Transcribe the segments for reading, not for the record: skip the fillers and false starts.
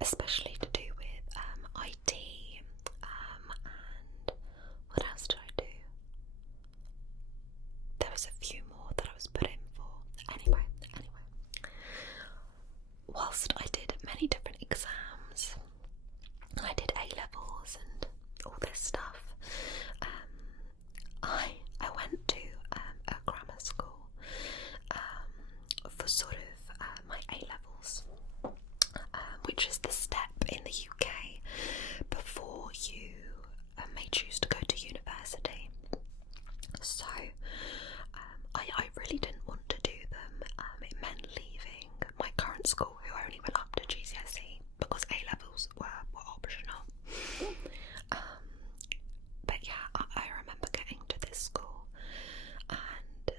especially to do with IT, and what else did I do? There was a few more that I was put in for. Anyway, whilst I did many different exams, I did A-levels and all this stuff, I went to a grammar school for sort of my A-levels, which is the step in the UK before you may choose to go to university. So I really didn't want to do them. It meant leaving my current school, who only went up to GCSE, because A-levels were optional. But yeah, I remember getting to this school, and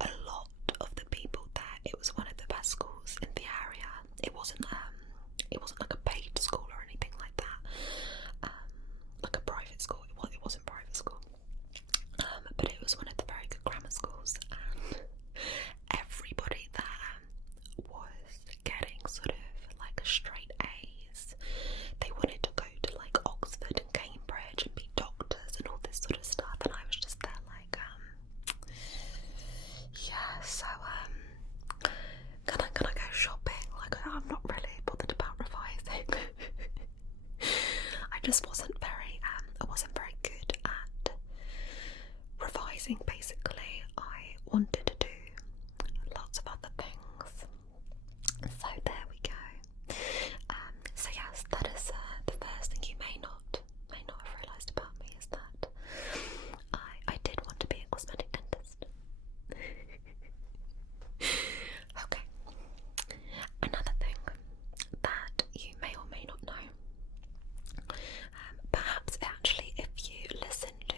a lot of the people there, it was one of the best schools in the area. It wasn't like a paid school or anything like that, like a private school. It wasn't private school, but it was one of the very good grammar schools, and everybody there was getting sort of like straight A's. They wanted to go to like Oxford and Cambridge and be doctors and all this sort of stuff, and I was just there like, yeah, so can I go shopping? Like, I'm not really bothered about revising. I just wasn't very good at revising. Basically, I wanted to do lots of other things. So there we go. So yes, that is the first thing you may not have realised about me, is that I did want to be a cosmetic dentist. Okay. Another thing that you may or may not know, perhaps actually if you listen to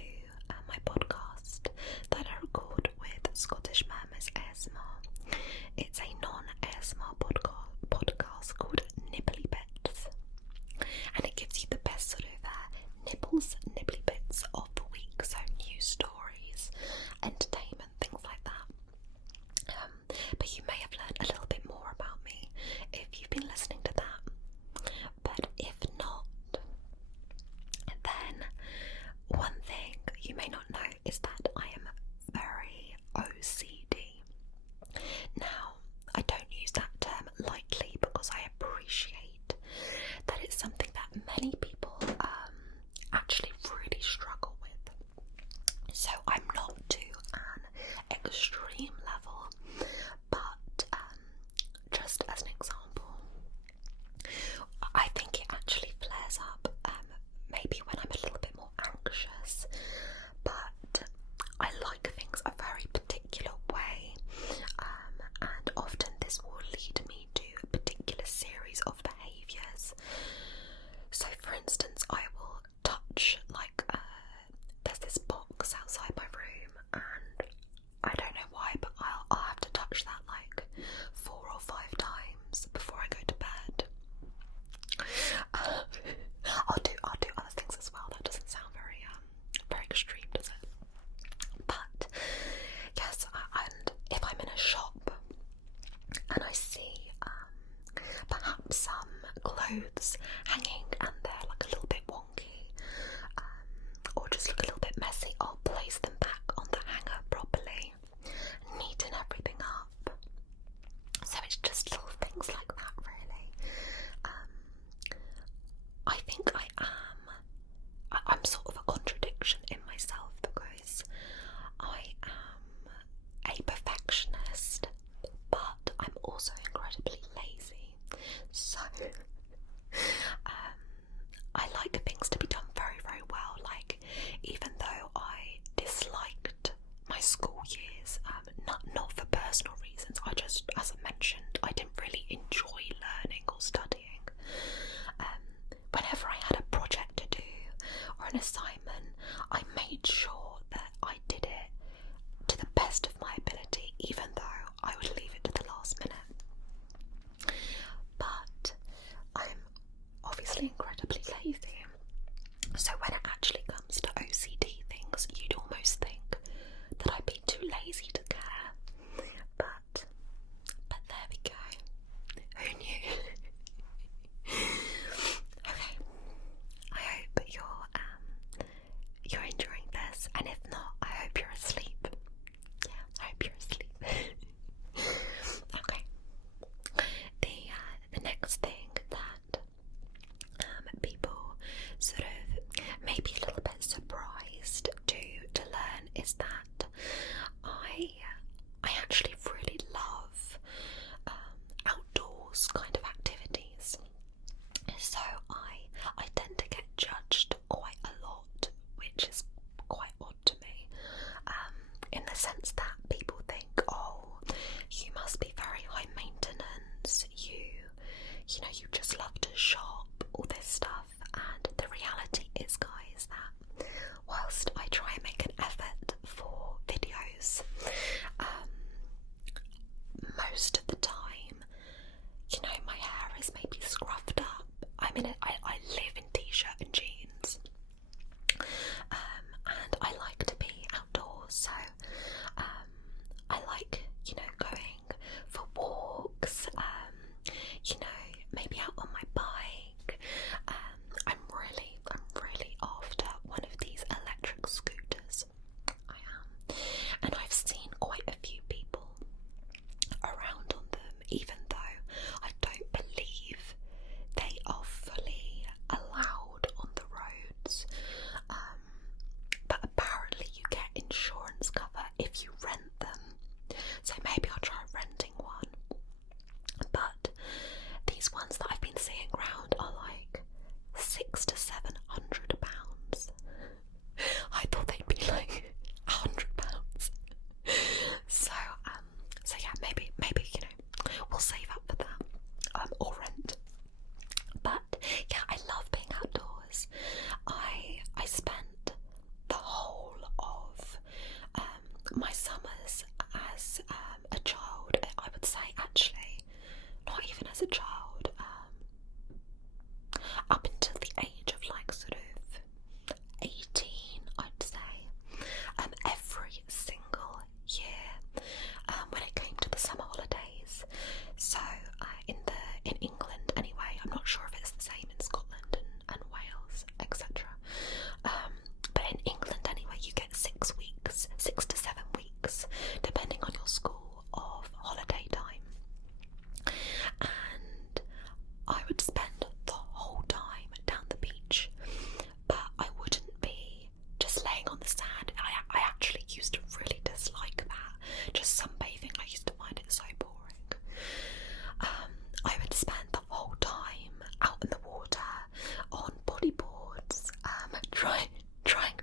my podcast that I record with Scottish Murmurs ASMR, it's a non-ASMR podcast called Nibbly Bits, and it gives you the best sort of nibbly bits of the week, so news stories, entertainment, things like that. But you may have learned a little bit more about me if you've been listening to that. But if not, then one thing you may not know is that I am very OCD. Now, I don't use that term lightly because I appreciate that it's something that many people actually really struggle with. So I'm not to an extreme level, but just as an example, I think it actually flares up maybe when I'm a little bit more anxious, but I like things a very particular way, and often this will lead me to a particular series of behaviours. So for instance, I will touch, like, there's this box outside my room, and I don't know why, but I'll have to touch that like 4 or 5 times before I go to bed. I'll do other things as well. That doesn't sound very extreme, does it? But yes, and if I'm in a shop and I see perhaps some clothes hanging and they're like a little bit wonky, or just look a little bit messy, I'll place them back on the hanger properly, neaten everything up. So it's just little things like that, really. I think I'm sort of a contradiction in myself, because I am a perfectionist, but I'm also incredibly lazy. So I like things to be done very, very well. Like, even though I disliked my school years, not for personal reasons, I just, as I mentioned, I didn't really enjoy learning or studying. Whenever I had a project to do or an assignment, I made sure that I did it to the best of my ability, even though I would leave it to the last minute. But I'm obviously incredibly lazy, so when it actually comes to OCD things, you'd almost think that I'd be too lazy to care. But there we go. Who knew? I live in t-shirt and jeans, and I like to be outdoors, so I like, going for walks, maybe out on my bike. I'm really after one of these electric scooters. I am, and I've seen quite a few people around on them, even though I don't believe they are fully allowed on the roads. But apparently you get insurance cover if you rent them, so maybe I'll try renting one. But these ones that I've been seeing around are like £600 to £700. I thought they'd be like £100. So yeah, maybe we'll save up for that, or rent. But yeah, I love being outdoors. I spent the whole of my summers as a child. I would say, actually, not even as a child, up until the age of like sort of 18, I'd say, every single year, when it came to the summer holidays. So in England anyway, I'm not sure if it's the same in Scotland and Wales, etc. But in England anyway, you get 6 weeks, 6 to 7 weeks, depending on your school, of holiday time. And I would spend the whole time down the beach, but I wouldn't be just laying on the sand. I actually used to really dislike that. Just sunbathing, I used to find it so boring. I would spend the whole time out in the water on bodyboards, trying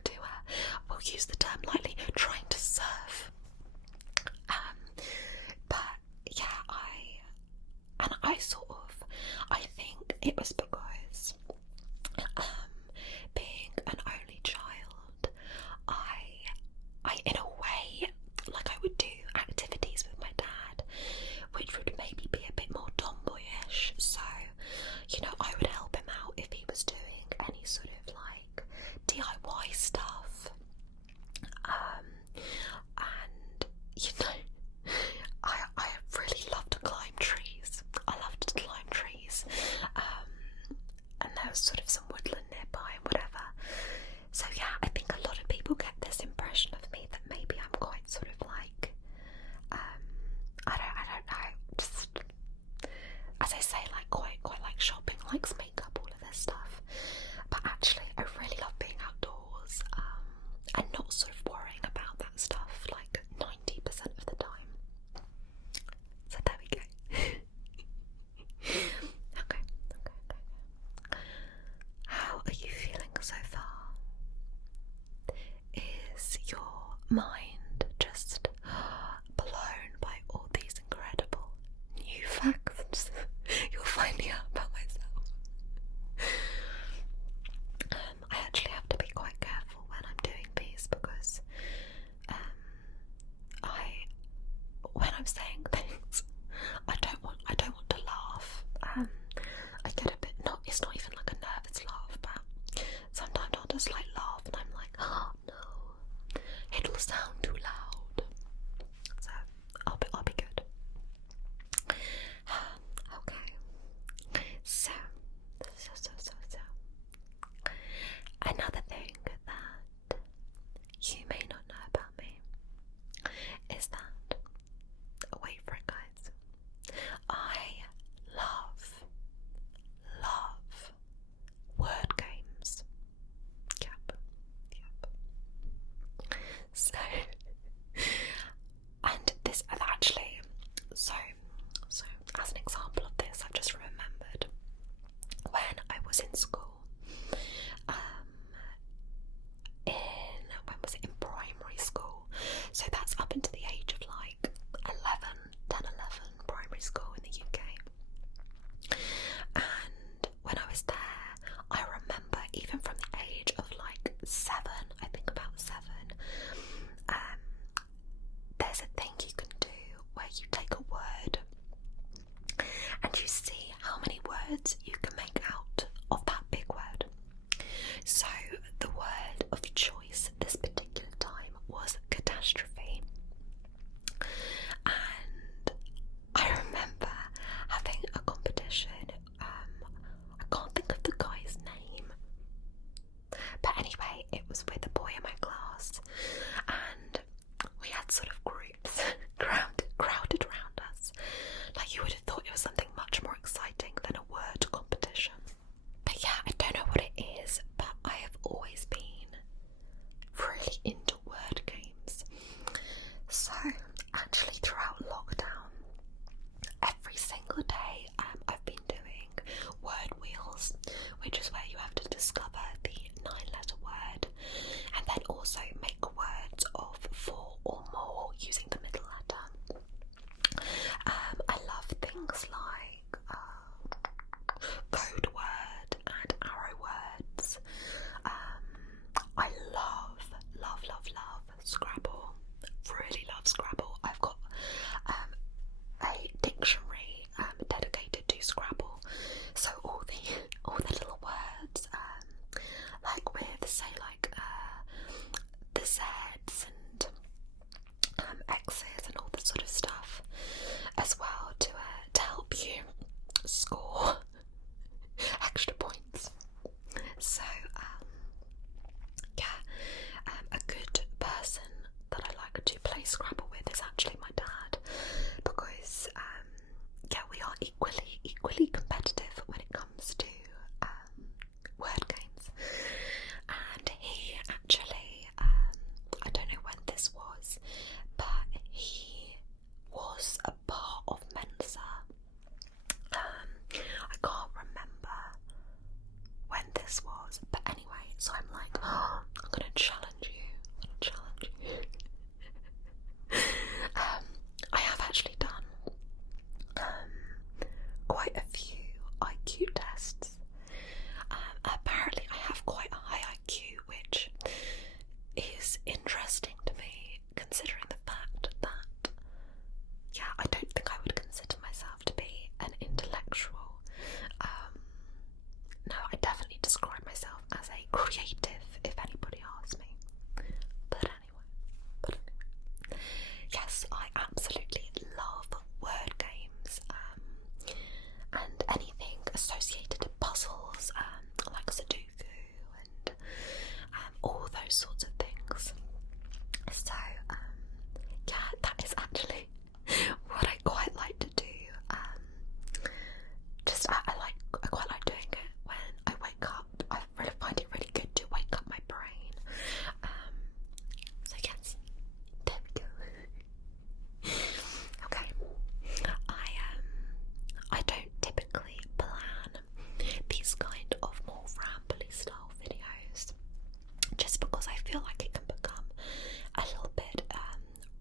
to, we'll use the term lightly, trying to surf. But yeah, I think it was because, being an only child, I in a way, like, I would do activities with my dad, which would maybe be a bit more tomboyish. So, I would help him out if he was doing any sort of like DIY stuff. And I really love to climb trees. And there was sort of some woodland nearby and whatever. So yeah, I think a lot of people get this impression of me that maybe I'm quite sort of like, I don't know, just, as I say, like quite like shopping, likes makeup, all of this stuff. But actually, I really love being outdoors, and not sort of worrying about that stuff like 90% of the time. So there we go. Okay. How are you feeling so far? Is your mind just blown by all these incredible new facts you're finding out about myself? I actually have to be quite careful when I'm doing these, because when I'm saying things, I don't want to laugh. I get a bit, it's not even like a nervous laugh, but sometimes I'll just like laugh and I'm like, oh no, it'll sound which is where you have to discover the 9-letter word and then also make words of 4 or more using the middle letter. I love things like code word and arrow words. I love Scrabble. Really love Scrabble. I've got a dictionary dedicated to Scrabble. So all the little words, like with say like the Z's and X's and all this sort of stuff, as well to help you score extra points. So a good person that I like to play Scrabble with is actually my dad, because we are equally competitive when it comes to word games. And he actually, I don't know when this was, but he was a part of Mensa. I can't remember when this was, but anyway, so I'm like, oh, I'm gonna challenge you. I have actually done quite a few IQ tests. Apparently I have quite a high IQ, which is interesting to me considering the fact that, I don't think I would consider myself to be an intellectual. No, I definitely describe myself as a creative, if anybody asks me. But anyway. Yes, I absolutely love word games, and anything associated to puzzles, like Sudoku and all those sorts of things. So, that is actually what I quite like to do. I quite like doing it when I wake up. I really find it really good to wake up my brain. So yes, there we go. Okay, I don't typically plan these kind of more rambly style videos, just because I feel like it can become a little bit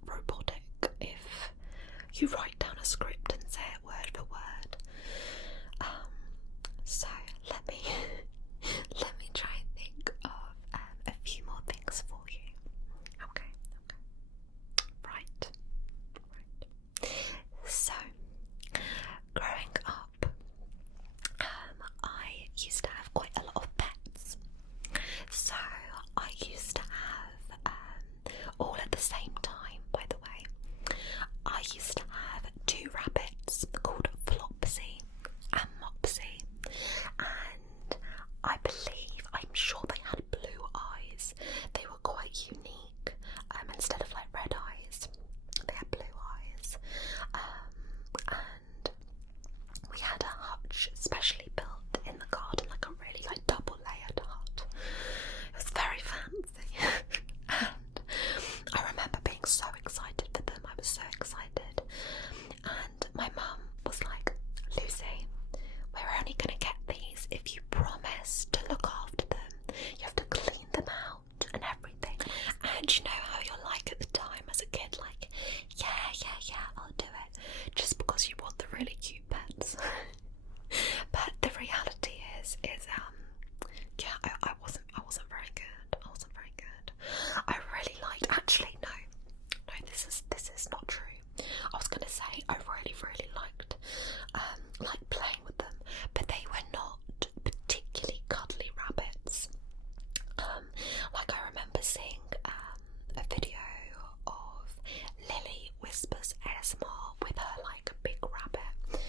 robotic if you write down a script and say it word for word. So let me try and think of a few more things for you. Okay. Right. So, growing up, I used to have quite a lot of pets. So I used to have, all at the same time, by the way, I used to have 2 rabbits called Flopsy and Mopsy, and I'm sure they had blue eyes. They were quite unique. Instead of like red eyes, they had blue eyes. And we had a hutch specially built in the garden, like a really like double layered hut. It was very fancy. And I remember being so excited for them. I was so excited. And my mum was like, Lucy, we're only going to get these if you promise to look after them. You have to clean them out and everything. And you know how you're like at the time as a kid, like, yeah, I'll do it. Just because you want the really cute pets. But the reality is I wasn't very good. I really liked, actually, no, this is not true. I was gonna say I really liked like playing with them, but they were not particularly cuddly rabbits. Like I remember seeing a video of Lily Whispers ASMR with her like a big rabbit.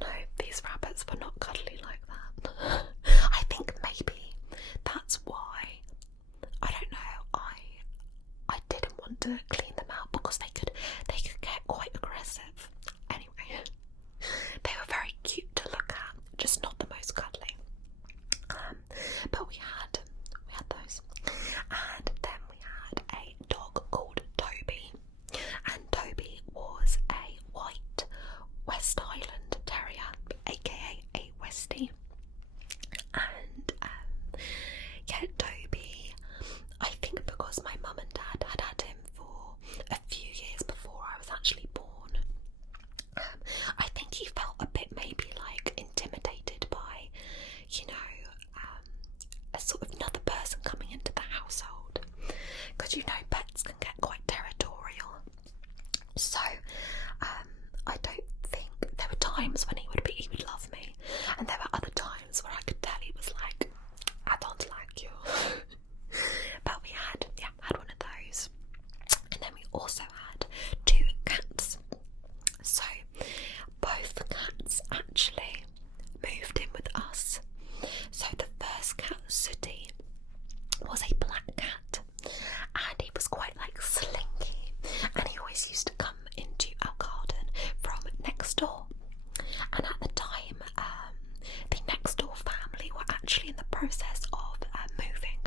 No, these rabbits were not cuddly like that. I think maybe that's why, I don't know, I didn't want to clean them out because they could get quite aggressive. Anyway, they were very cute to look at, just not the most cuddly. But we had those, and then we had a dog called Toby, and Toby was a white West Highland Terrier, aka a Westie, and Yeah, Toby, I think because my mum and dad had him for a few years before I was actually born, I think he felt a bit maybe like intimidated by, you know, a sort of another person coming into the household, because you know pets can get quite territorial. So I don't think there were times when he would love me, and there were other times where I could tell he was like, I don't like you. But we had one of those, and then we also had 2 cats. So both cats actually moved in with us. So the first cat, Sooty, was a black cat, and he was quite like slinky, and he always used to come into our garden from next door. And at the time, the next door family were actually in the process of moving,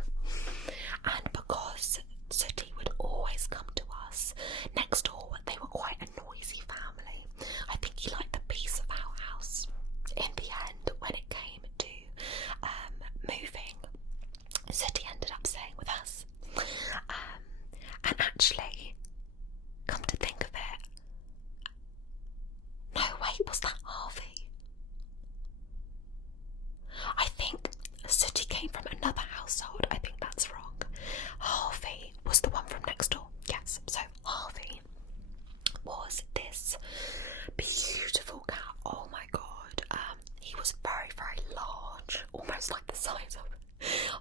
and because Sooty would always come to us next door, they were quite a noisy family. I think he liked the peace of our house. In the end, when it came to moving, Sooty ended up staying with us. And actually, come to think of it, no, wait, was that Harvey? I think Sooty came from another household. I think that's wrong. Harvey was the one from next door. Yes, so Harvey was this beautiful cat. Oh my god. He was very, very large, almost like the size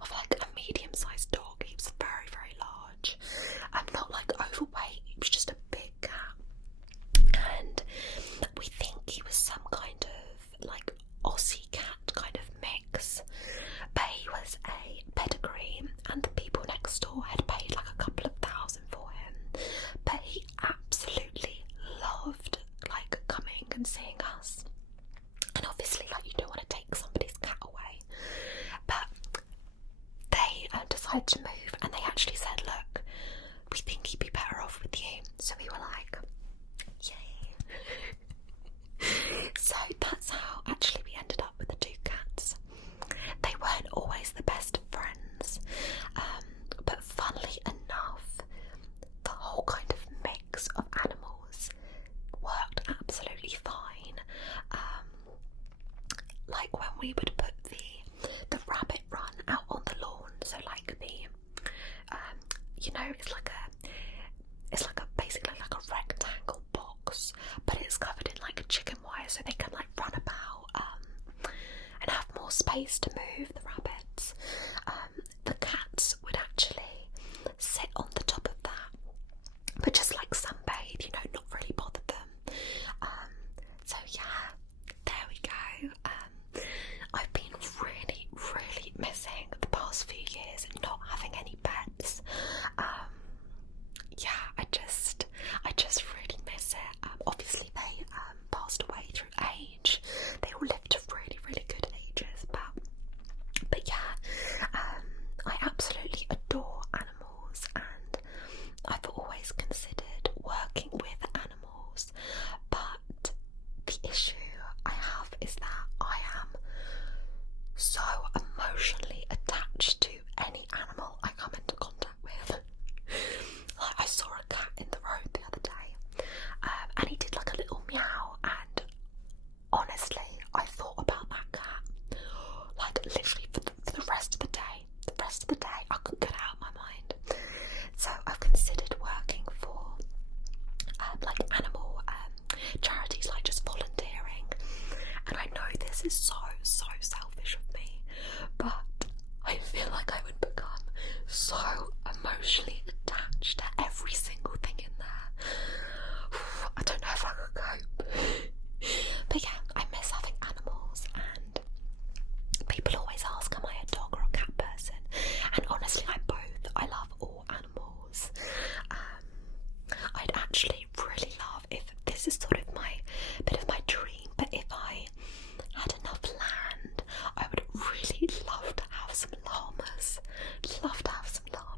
of like a medium-sized dog. He was very, very large. Not like overweight. He was just a big cat. And we think he was some kind of like Aussie cat kind of mix, but he was a pedigree, and the people next door had paid like a couple of thousand for him, but he absolutely loved like coming and seeing us. And obviously, like, you don't want to take somebody's cat away, but they decided to move, and they actually said, look, we think he'd be better off with you. So we were like, yay. So that's how actually we ended up with the 2 cats. They weren't always the best of friends, but funnily enough, the whole kind of mix of animals worked absolutely fine. Like when we would put the rabbit run out on the lawn, so like you know, it's like a basically like a rectangle box, but it's covered in like a chicken wire, so they can like run about and have more space to move the rabbits. The cats would actually sit on the top of that, but just like sunbathe, you know, not really bother them. So yeah, there we go. I've been really, really missing the past few years not having any pets. Yeah, I just really miss it. Obviously they passed away through age. They all lived to really, really good ages, but yeah, I absolutely adore animals, and I've always considered working with animals, but the issue I have is that I am so emotionally attached to any animal I come into contact with. Like, I saw a cat in the road the other day, and he did like a little meow, and honestly, I thought about that cat like literally for the rest of the day. The rest of the day, I couldn't get it out of my mind. So I've considered working for like animal charities, like just volunteering. And I know this is so selfish of me, but I feel like I would become so emotionally attached to every single thing in there. I don't know if I could cope. But yeah, I miss having animals, and people always ask, am I a dog or a cat person? And honestly, I'm both. I love all animals. I'd actually really love, if this is sort of my bit of my dream, but if I had enough land, I would really love to have some llamas. Love to have some llamas.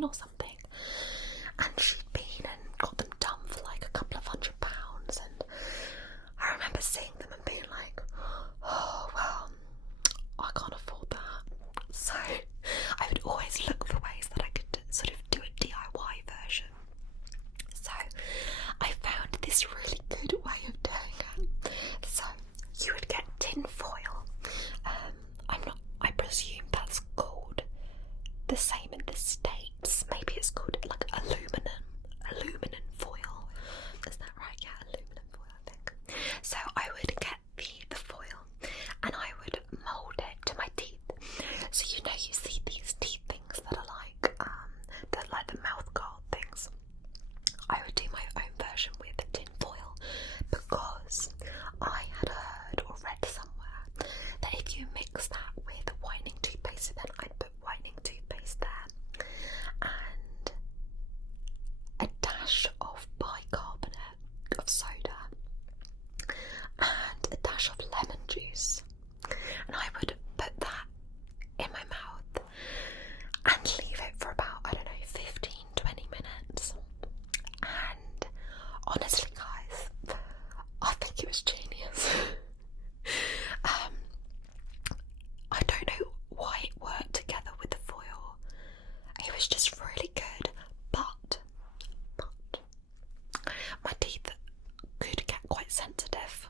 Spain or something, and she'd been and got them done for like a couple of £100, and I remember seeing them and being like, oh well, I can't afford that. So I would always look for ways that I could sort of do a DIY version. So I found this really good way of doing it. So you would get tin foil. I presume that's called the same in the States. Maybe it's called like aluminum foil. Is that right? Yeah, aluminum foil, I think. So I would get the foil and I would mould it to my teeth. So you see these teeth things that are like the mouth guard things. I would do my own version with tin foil because I had heard or read somewhere that if you mix that with whitening toothpaste, then I'd put whitening toothpaste there and a dash of bicarbonate of soda and a dash of lemon juice, and I would put that in my mouth and leave it for about, I don't know, 15-20 minutes. And honestly guys, I think it was genius. I don't know why it worked together with the foil. It was just really good, but my teeth could get quite sensitive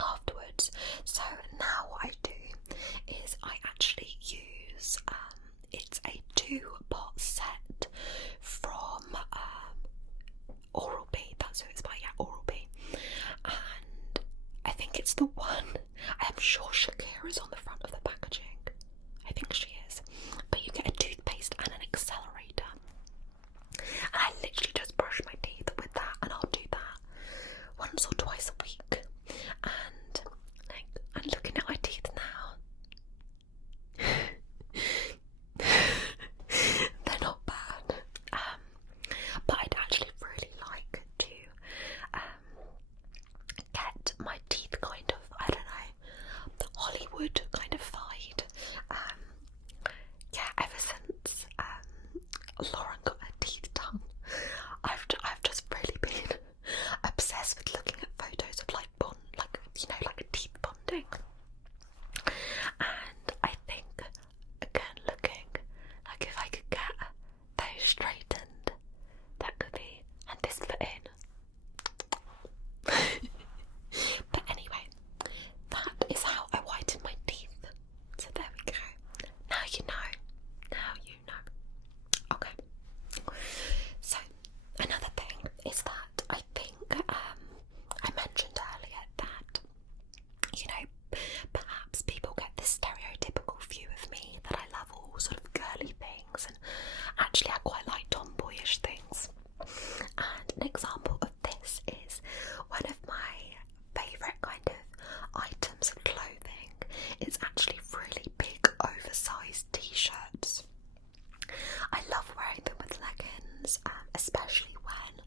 afterwards. So now what I do is I actually use it's a 2-pot set from Oral-B. That's who it's by, yeah, Oral-B. And I think it's the one. I am sure Shakira's on the front of the packaging. I think she is. But you get a toothpaste and an accelerator. And I literally just brush my teeth with that, and I'll do that once or twice a week. And like, I'm looking at my teeth now. They're not bad. But I'd actually really like to get my teeth kind of, I don't know, Hollywood kind of fied. Yeah, ever since Lauren got her teeth done, I've just really been obsessed with looking at photos of like teeth bonding. And I think, again, looking like if I could get those straightened, that could be, and this put in. But anyway, that is how I whiten my teeth. So there we go. Now you know. Now you know. Okay. So another thing is that I think I mentioned earlier that, perhaps people get this stereotypical view of me that I love all sort of girly things, and actually I quite like tomboyish things. And an example of this is one of my favourite kind of items of clothing is actually really big oversized t-shirts. I love wearing them with leggings, especially when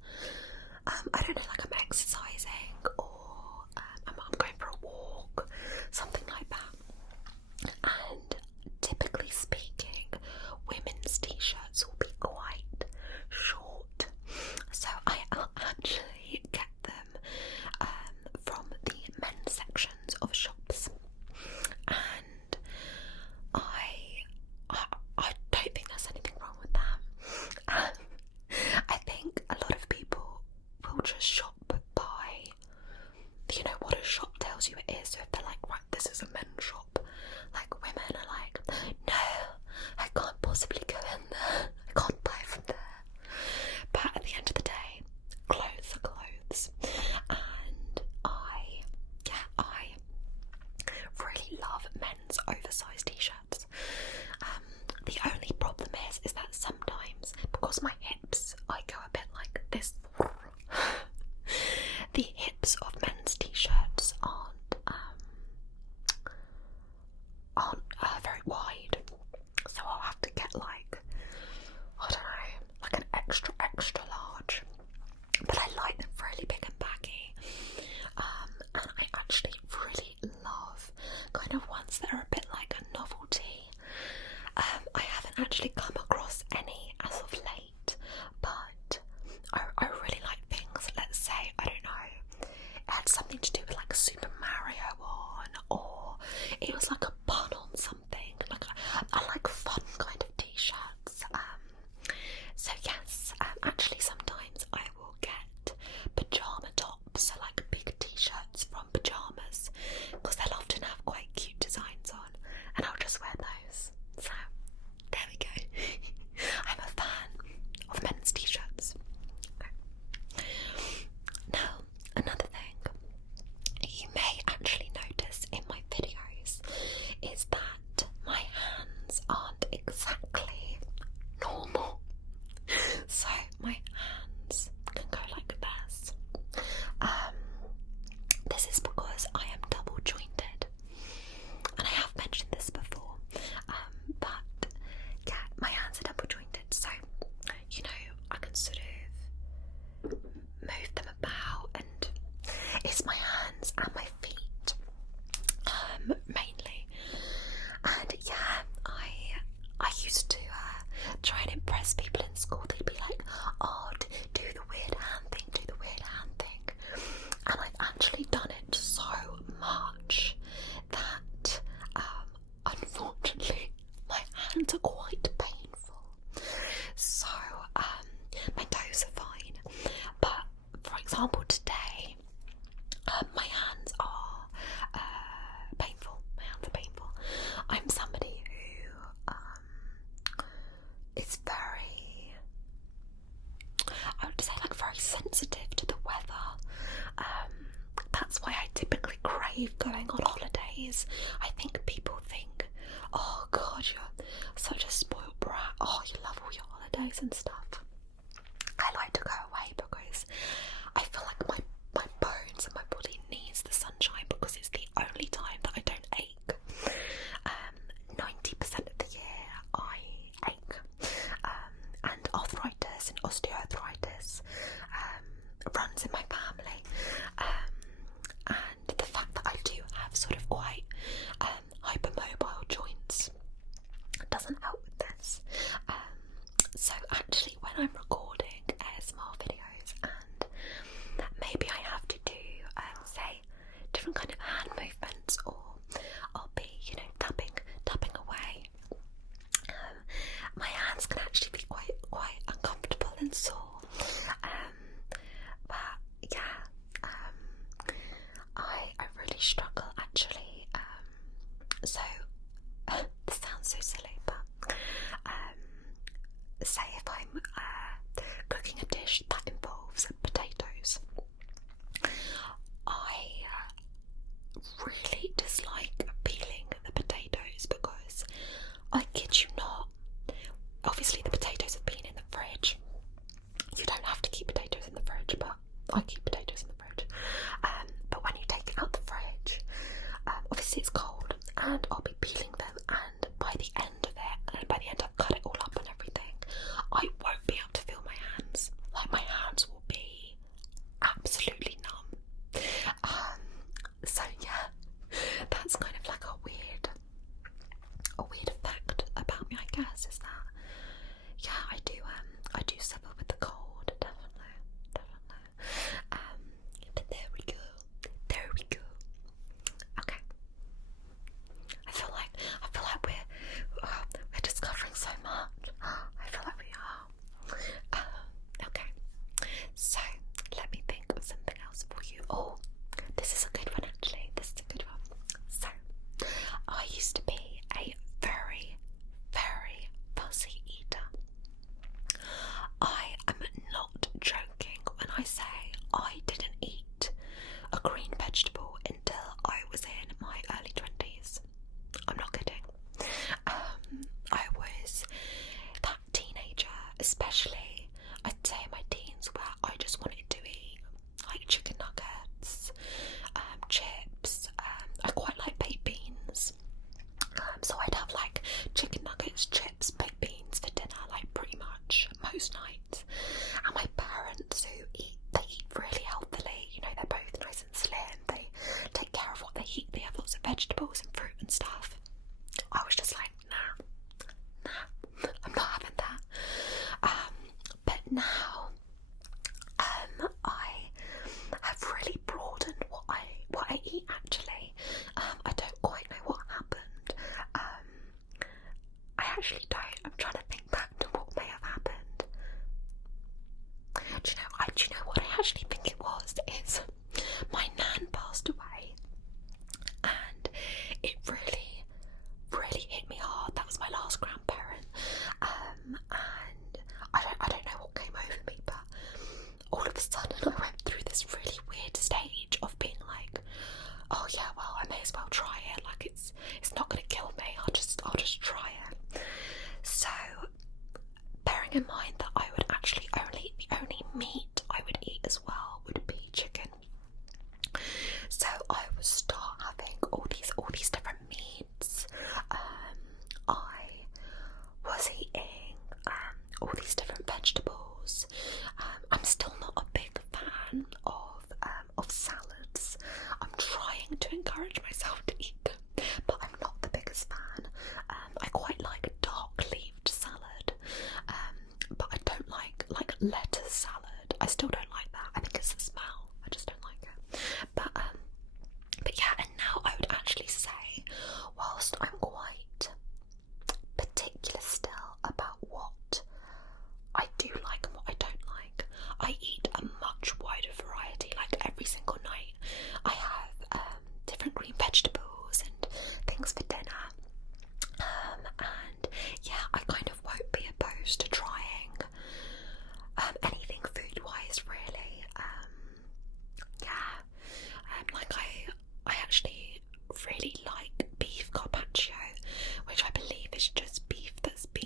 I don't know, like I'm exercising or I'm going for a walk, something like that. And typically speaking, women's t-shirts will be quite short, so I actually get them from the men's sections of shops, and I don't think there's anything wrong with that. I think a lot of people will just shop by, what a shop tells you it is. So if they're like, right, this is a men's shop, like women are like, no, I can't possibly go in there, I can't buy from there. But at the end of the day, clothes are clothes, and I really love men's oversized t-shirts. The only problem is that sometimes, because my hips, I go a bit like this, the hips of men's t-shirts aren't very wide, so I'll have to get like, I don't know, like an extra large, but I like them really big and baggy, and I actually really love kind of ones that are a bit like a novelty. I haven't actually come across any as of it was like a pun on something. Like I like fun kind of t-shirts. So yes, actually sometimes I will get pyjama tops, so like big t-shirts from pyjamas, because they'll often have quite cute designs on, and I'll just wear those. So there we go. I'm a fan of men's t-shirts. Okay. Now, another thing you may actually notice in my videos is that my hands aren't exactly normal. So my hands can go like this. This is because I am double jointed, and I have mentioned this before, but yeah, my hands are double jointed, so you know, I can sort of move them about, and it's my hands and my feet mainly. And yeah, I used to try and impress people in school. They'd be like, oh, do the weird hand thing, do the weird hand thing. And I've actually done it so much that unfortunately my hands are quite painful. So my toes are fine, but for example today, my hands are painful. My hands are painful. I'm somebody who is very, I would say, like very sensitive to the weather. That's why I typically crave going on holidays. I think people think, oh God, you're such a spoiled brat. Oh, you love all your holidays and stuff. I like to go away because I feel like my bones and my body needs the sunshine, because it's the only time that I don't ache. 90% of the year I ache, and arthritis and osteoarthritis runs in my family, and the fact that I do have sort of quite hypermobile joints doesn't help with this. So actually when I'm recording ASMR videos, and maybe I have to do say different kind of hand movements, or I'll be, you know, tapping away, my hands can actually be quite uncomfortable and sore. But yeah, I really struggle actually. So this sounds so silly, but say if I'm cooking a dish that involves potatoes, I really dislike peeling the potatoes, because I kid you not, obviously the potatoes have been in the fridge. You don't have to keep potatoes in the fridge, but I keep potatoes in the fridge. But when you take it out the fridge, obviously it's cold, and I'll be peeling them, and by the end of it, and by the end I've cut it all up and everything, I won't be able to feel my hands. Like, my hands will be absolutely numb. So yeah, that's kind of like a weird fact about me, I guess, is that yeah, I do suffer with the cold, definitely. But there we go. Okay. I feel like we're discovering so much. I feel like we are. Okay. So let me think of something else for you. Oh, this is a good one actually. So I used to be a very, very fussy eater. I am not joking when I say I didn't eat a green vegetable until I was in my early 20s. I'm not kidding. I was that teenager, especially I'd say in my teens, where I just wanted to eat like chicken nuggets, chips. I quite like baked beans. So I'd have like chicken nuggets, chips, baked beans for dinner, like pretty much most nights. And my parents, who they eat really healthily, you know, they're both nice and slim, they take care of what they eat, they have lots of vegetables and fruit and stuff. I was just like, nah, I'm not having that. But now, I have really broadened what I eat actually. I don't quite know what happened it really, really hit me hard. That was my last grandparent, and I don't know what came over me, but all of a sudden I went through this really weird stage of being like, oh yeah, well, I may as well try it. Like it's not gonna kill me. I'll just try it. So, bearing in mind that I would actually the only meat I would eat as well would be chicken. So I would start having all these different meats. I was eating all these different vegetables. I'm still not a big fan of salads. I'm trying to encourage myself to eat them, but I'm not the biggest fan. I quite like dark-leaved salad, but I don't like lettuce salad. I still don't like that. I think it's the smell. I just don't like it. But yeah, and now I would actually say, whilst I'm quite particular still about what I do like and what I don't like, I eat a much wider variety. Like every single night I have different green vegetables and things for dinner, and yeah, I kind of won't be opposed to trying anything food-wise, really. Like I actually really like beef carpaccio, which I believe is just beef that's been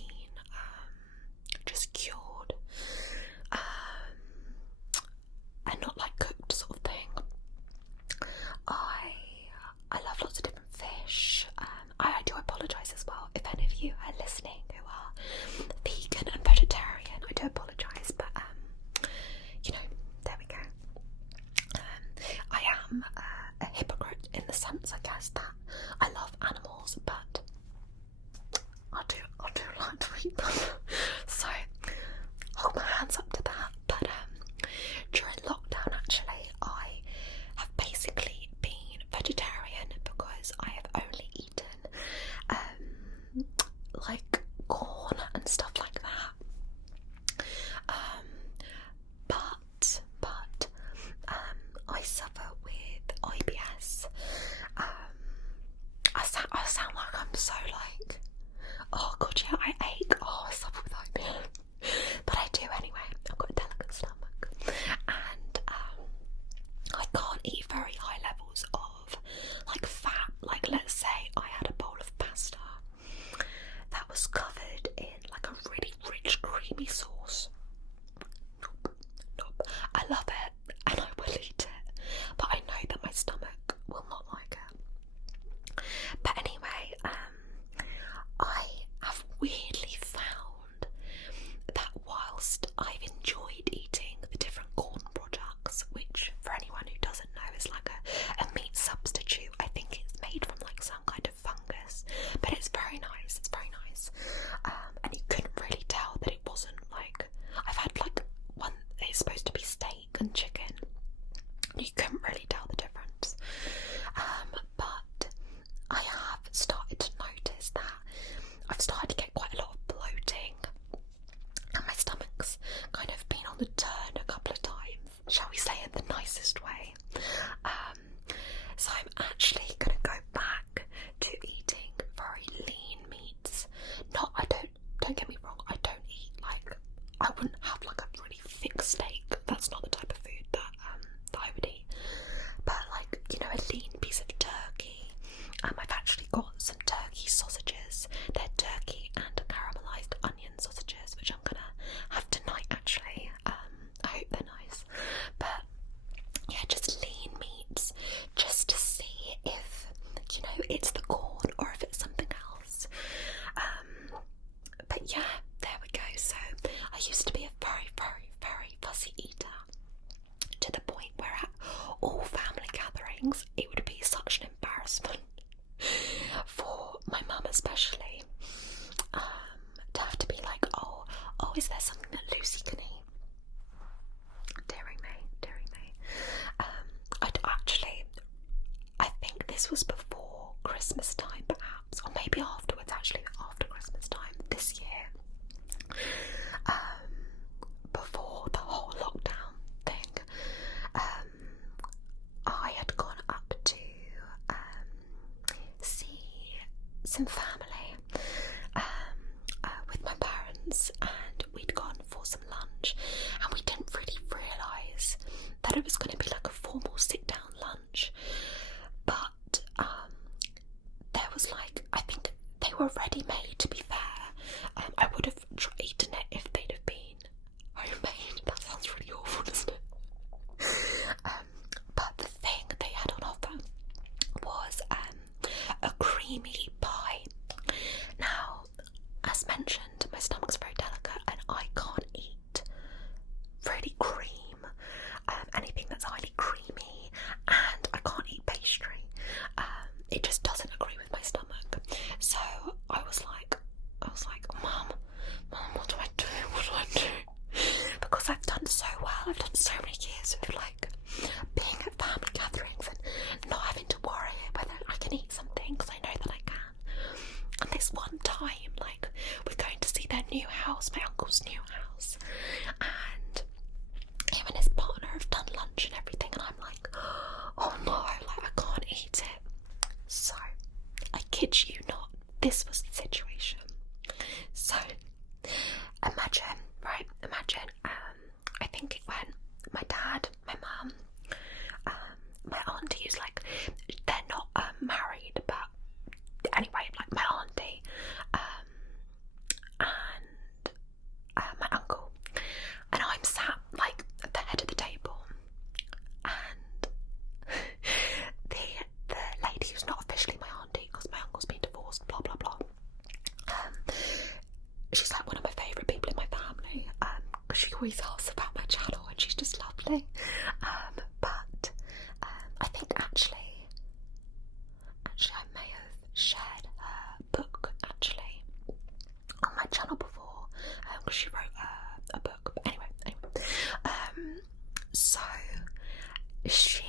just cured, and not like cooked sort of thing. I love lots of different fish. I do apologise as well if any of you are listening who are vegan and vegetarian. I do apologise, but you know, there we go. I am a hypocrite in the sense, I guess, that I love animals, but I do like to eat them. So hold my hands up to that. But during lockdown, actually, I have basically been vegetarian because I have only eaten like corn and stuff like that. But I suffer with IBS. I sound like I'm so like, oh god, yeah, I ache. Oh, I suffer with IBS, but I do anyway. I've got a delicate stomach, and I can't eat very high levels of like fat. Like, let's say I had a bowl of pasta that was covered in like a really rich, creamy sauce. Nope. I love it and I will eat it, but I know that my stomach will not like it. But anyway, I have weirdly found that whilst I've enjoyed eating the different corn products, which for anyone who doesn't know is like a meat substitute, I think it's made from like some kind of fungus, but it's very nice. It's very nice, and you couldn't really tell that it wasn't like, I've had like one that's supposed to be steak and chicken. You couldn't really tell the difference, but I have started to notice that I've started to get quite a lot of bloating, and my stomach's kind of been on the turn a couple of times, shall we say, in the nicest way. So I'm actually going to go back to eating very lean meats. Don't get me wrong, I don't eat like, I wouldn't have like a really thick steak. That's not the type of food that I would eat. But like, you know, a lean piece of turkey. I've actually got some turkey sausages. They're turkey and caramelised onion sausages, which I'm gonna have tonight actually. I hope they're nice. But yeah, just lean meats, just to see if, you know, it's the corn or if it's something else. But yeah, there we go. So I used to be a very, very, very fussy eater, to the point where at all family gatherings it would be such an embarrassment for my mum especially, to have to be like, oh, is there something that Lucy can eat? Dearing me. I think this was before Christmas time perhaps, or maybe afterwards, actually after Christmas time this year, before the whole lockdown thing. I had gone up to see some family with my parents, and we'd gone for some lunch, and we didn't really realise that it was going to be like a formal sit-down lunch, but there was like, I think they were ready-made, to be fair. I would have eaten it if they'd have been homemade. That sounds really awful, doesn't it? But the thing they had on offer was a creamy pie. Now, as mentioned, my stomach's very delicate and I can't eat really cream, anything that's highly creamy, and I can't eat pastry. It just doesn't agree with my stomach. So I was like, Mum, what do I do? Because I've done so well. I've done so many years of like being at family gatherings and not having to worry whether I can eat something, because I know that I can. And this one time, like, we're going to see their new house, my uncle's new house, and him and his partner have done lunch and everything, and I'm like, oh no, like, I can't eat it. So, I kid you not, this was the situation. So, imagine, I think it went my dad, my mum, my auntie, who's like, they're not married, but anyway, like my auntie, and my uncle, and I'm sat like at the head of the table, and the lady who's not officially my auntie, because my uncle's been divorced, blah blah blah, she's like one of my favourite people in my family, because she always asks about my channel and she's just lovely, but I think actually I may have shared her book actually on my channel before, because she wrote a book, but anyway, so she,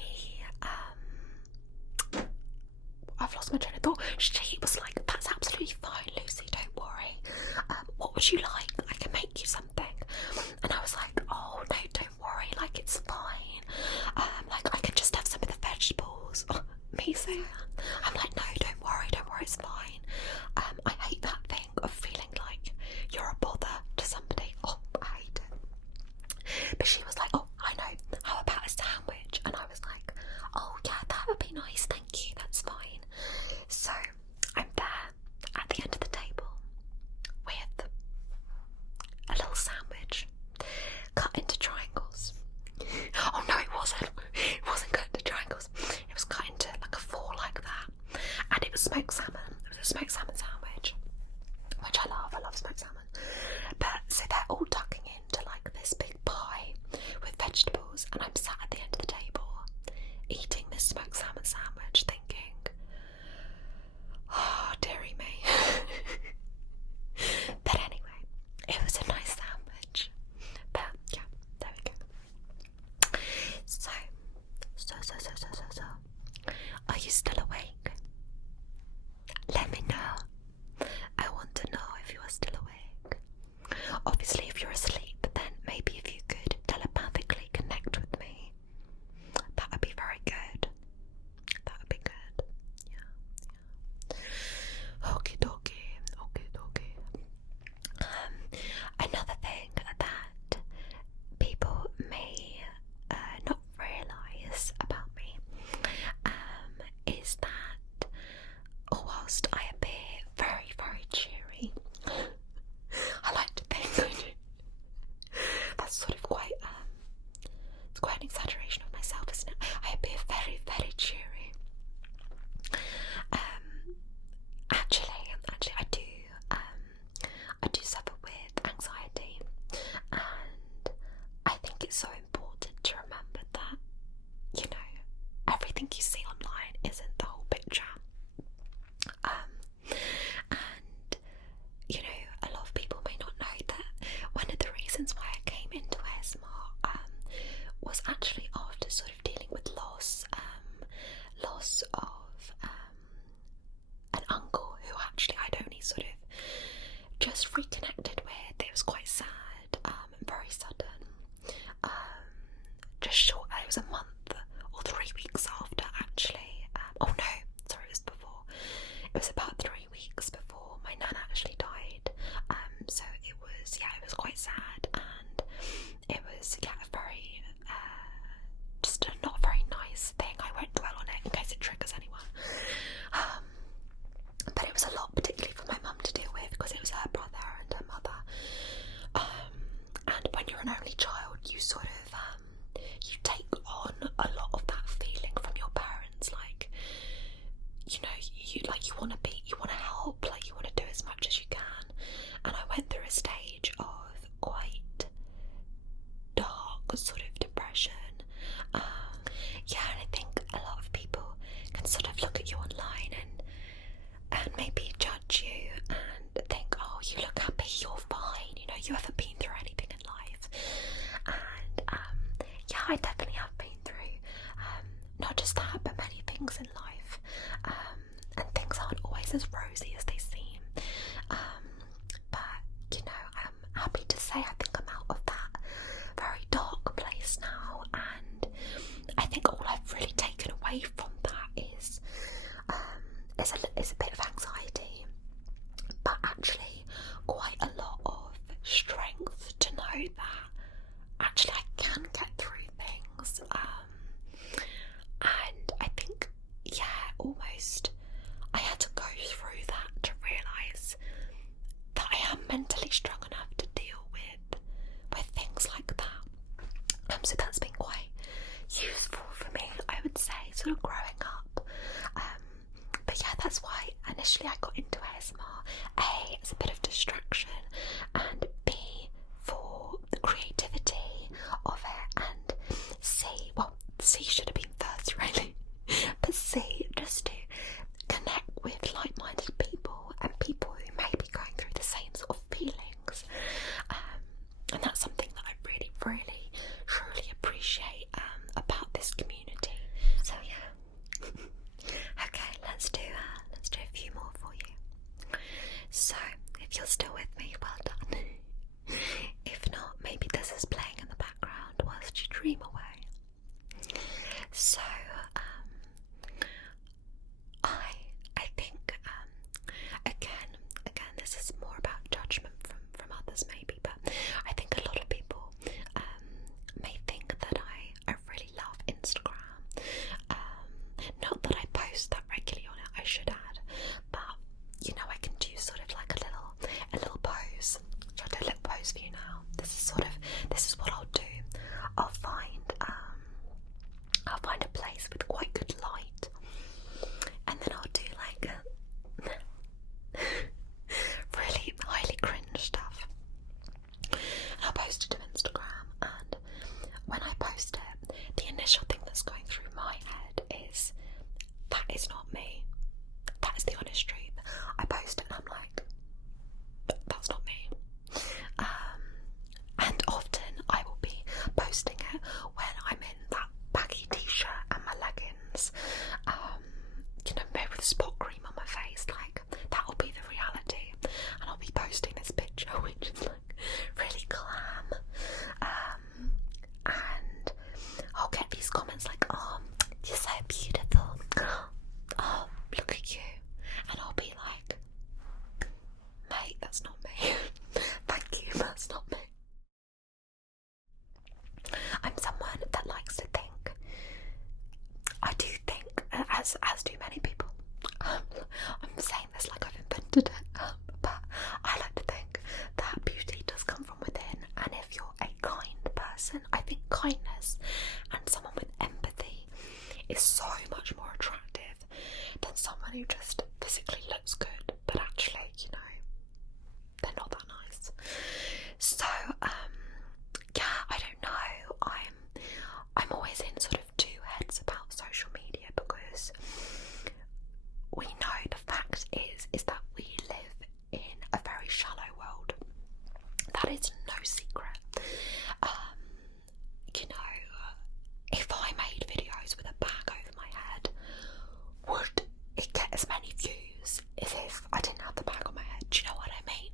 I've lost my train of thought. She was like, that's absolutely fine, Lucy, don't worry, what would you like? I can make you something. And I was like, oh no, don't worry, like, it's fine, like, I can just have some of the vegetables. Me saying that, I'm like, no, don't worry, it's fine. I hate that thing of feeling like you're a bother to somebody. Oh, I hate it. But she was like, oh, I know, how about a sandwich? And I was like, oh yeah, that would be nice, thank you, that's fine. So I'm there at the end of the table with a little sandwich cut into triangles. Oh no, it wasn't cut into triangles, it was cut into like a four like that, and it was smoked salmon. It was a smoked salmon sandwich, which I love smoked salmon. But so they're all tucking into like this big pie with vegetables, and I'm sat at the end of the table eating this smoked salmon sandwich thinking, oh dearie me. But anyway, it was a nice sandwich. But yeah, there we go. So, are you still awake? Let me know. I want to know if you are still awake. Obviously, if you're asleep, then maybe if you could telepathically connect with me, that would be very good. That would be good. Yeah. Okie dokie. Another thing that people may not realise about me is that whilst I appear very, very cheery, I like to think I do. That's sort of quite, it's quite an exaggeration of myself, isn't it? I appear very, very cheery. Actually, I do suffer with anxiety, and I think it's so important to remember that, you know, everything you see online isn't the whole picture. And, you know, a lot of people may not know that one of the reasons why I came into ASMR was actually after sort of dealing with loss of an uncle who actually I'd only sort of just reconnected with. It was quite sad, and very sudden. Just short, it was a month or 3 weeks after actually. Oh no, sorry, it was before. It was about 3 weeks always as rosy as they seem. But you know, I'm happy to say I think I'm out of that very dark place now, and I think all I've really taken away from that is a bit of anxiety, but actually quite a lot of strength to know that actually I can get through things. And I think, yeah, almost I had to go through that to realise that I am mentally strong enough to deal with things like that. So that's been quite useful for me, I would say, sort of growing up. But yeah, that's why initially I got into ASMR. A, as a bit of distraction, and B, for the creativity of it, and C should have been first really, but C, just to connect with like-minded people and people who may be going through the same sort of feelings, and that's something that I really, really, truly appreciate about this community. So yeah, okay, let's do a few more for you. So if you're still with me, well done. If not, maybe this is playing in the background whilst you dream away. So I think again this is more about judgment from others maybe, but I think a lot of people may think that I really love Instagram. Not that I post that regularly on it, I should add, but you know, I can do sort of like a little pose. Shall I do a little pose for you now? This is what I'll do. I'll find a place with quite good light, and then I'll do like really highly cringe stuff. And I'll post it to Instagram, and when I post it, the initial thing that's going through my head is, that is not me. That is the honest truth. I post it and I'm like, that's not me. And often I will be posting it when I'm in that baggy t-shirt and my leggings, you know, maybe with spot cream on my face. Like, that will be the reality, and I'll be posting this picture which is like really glam, and I'll get these comments like, oh, you're so beautiful, oh, look at you, and I'll be like, mate, that's not me. Thank you, that's not me. I'm someone that likes to think. I do think, as do many people. I'm saying this like I've invented it, but I like to think that beauty does come from within, and if you're a kind person, I think kindness and someone with empathy is so much more attractive than someone who just physically looks good, but actually, you know, they're not that nice. So, yeah, I don't know. I'm always in sort of two heads about social media, because we know the fact is that we live in a very shallow world. That is no secret. You know, if I made videos with a bag over my head, would it get as many views as if I didn't have the bag on my head? Do you know what I mean?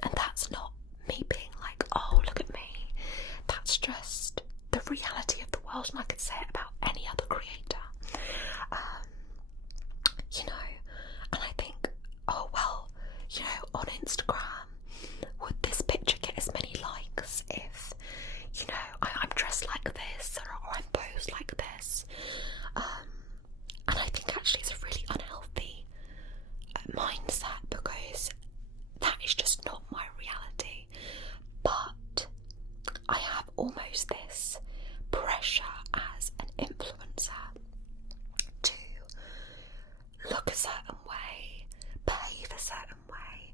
And that's not me being like, oh, look at me. That's just the reality of the world, and I could say it about any other creator. You know, and I think, oh well, you know, on Instagram, would this picture get as many likes if, you know, I'm dressed like this, or I'm posed like this? And I think actually it's a really unhealthy mindset, because that is just not my reality. But I have almost this pressure as an influencer to look a certain way, behave a certain way,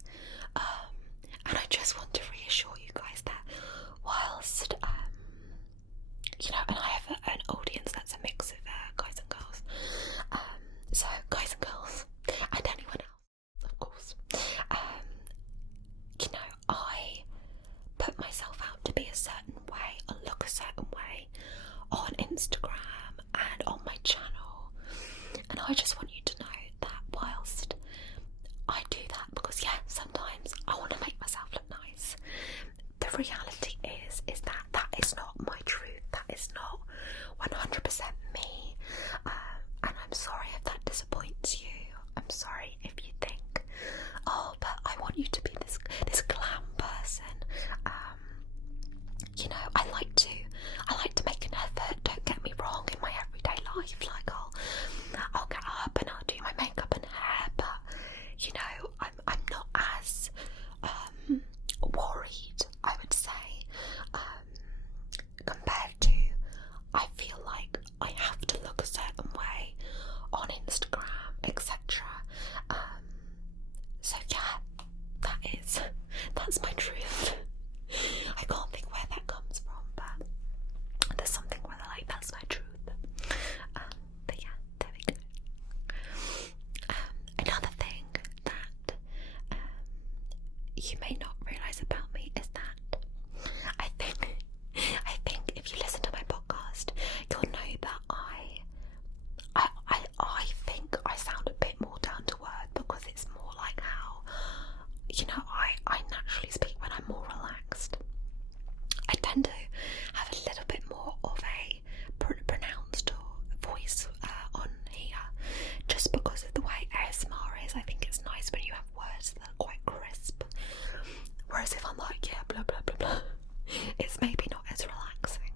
maybe not as relaxing.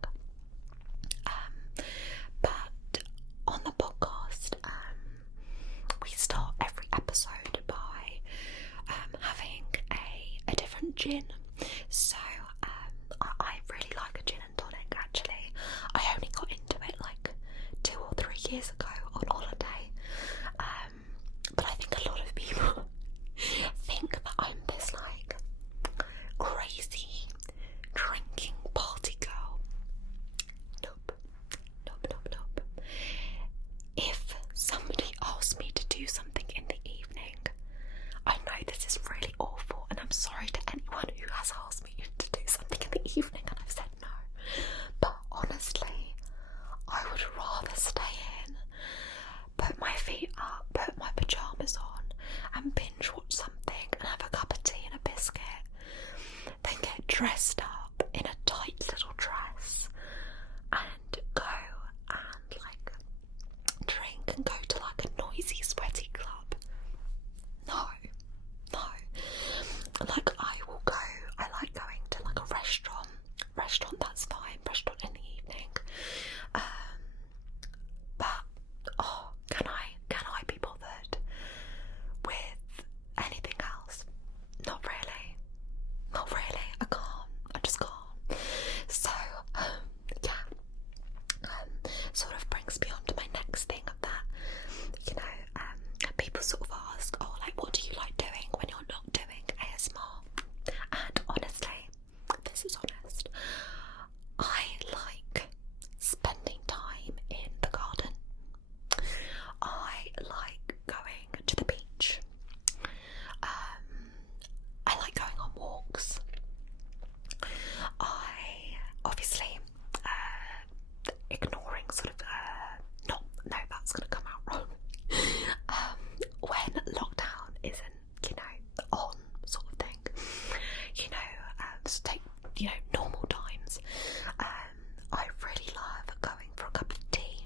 But on the podcast, we start every episode by having a different gin. So I really like a gin and tonic, actually. I only got into it like 2 or 3 years ago on holiday. But I think a lot of people think that I'm this like crazy drinking party girl. Nope. If somebody asks me to do something in the evening, I know this is really awful, and I'm sorry to anyone who has asked me to do something in the evening and I've said no, but honestly, I would rather stay in, put my feet up, put my pyjamas on, and binge watch something and have a cup of tea and a biscuit, than get dressed up in a tight little dress and go and like drink and go to like a noisy, sweaty club. No. Like I like going to like a restaurant, that's fine, restaurant in the evening. But can I be bothered with anything else? Not really. I can't. I just can't. So, sort of brings me on to my next thing of that. You know, people sort of ask, oh, like, what do you like doing when you're not doing ASMR? And honestly, this is honest, I like spending time in the garden. I like going to the beach. I like going on walks. I obviously ignoring sort of no, that's gonna come out wrong. When lockdown isn't, you know, on sort of thing, you know, so take, you know, normal times, I really love going for a cup of tea.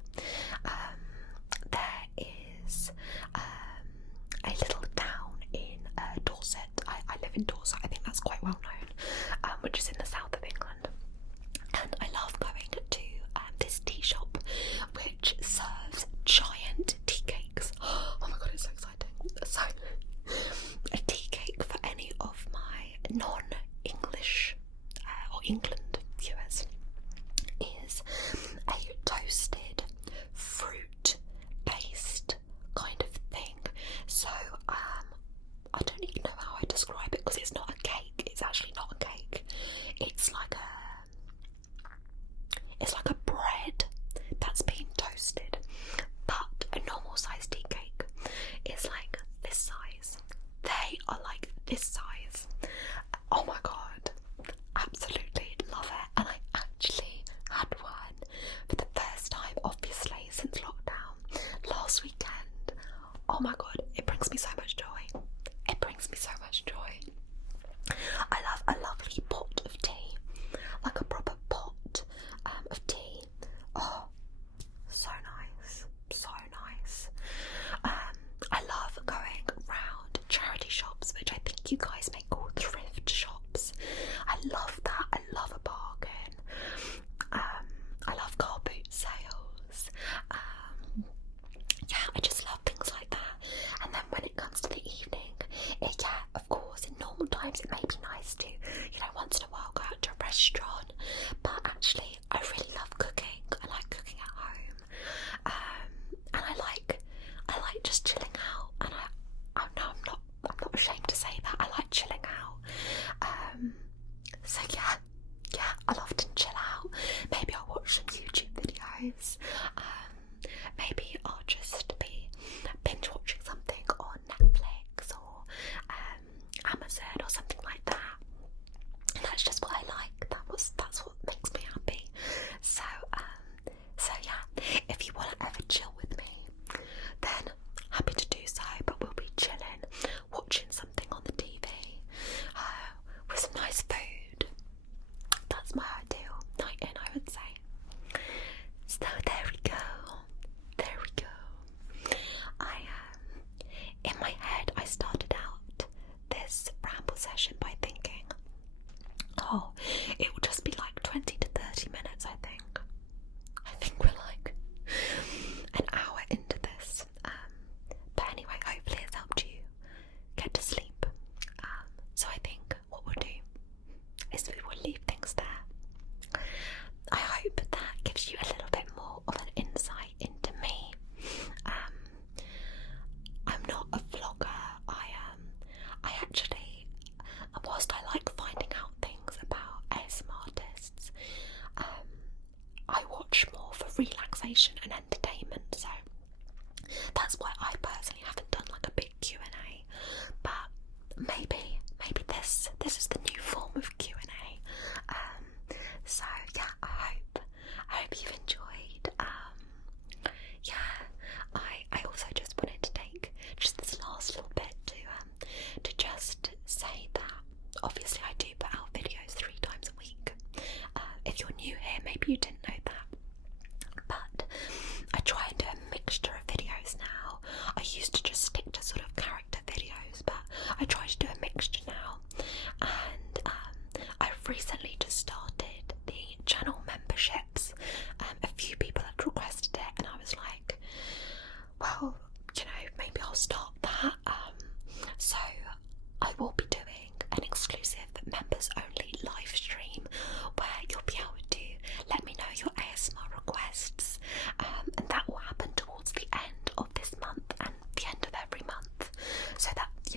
There is a little town in Dorset. I live in Dorset. I think that's quite well known, which is in the south of England. And I love going to this tea shop which serves giant tea cakes. Oh my god, it's so exciting. So, a tea cake for any of my non-English or England viewers is a toasted fruit based kind of thing. So I don't even know how I describe it, because it's not a cake. It's actually not a cake. It's like a bread that's been toasted, but a normal size tea cake is like this size. They are like this size. Oh my god, absolutely love it. And I actually had one for the first time, obviously, since lockdown last weekend. Oh my god, it brings me so much joy. It brings me so much joy. I love a lovely pot of tea, like a proper pot of tea. Oh, so nice, so nice. I love going round charity shops, which I think you guys may call thrift shops. I love that. I love a bargain. I love car boot sales. Yeah, I just love things like that. And then when it comes to the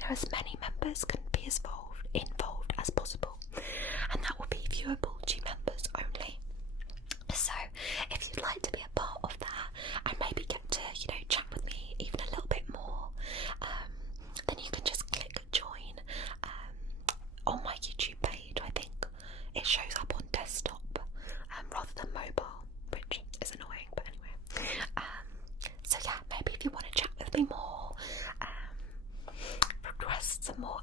as many members can be involved as possible, and that will be viewable to members only. So if you'd like to be a part of that and maybe get to, chat with me even a little bit more, then you can just click join on my YouTube page. I think it shows up on desktop rather than mobile, which is annoying, but anyway. So yeah, maybe if you want to chat with me more, request some more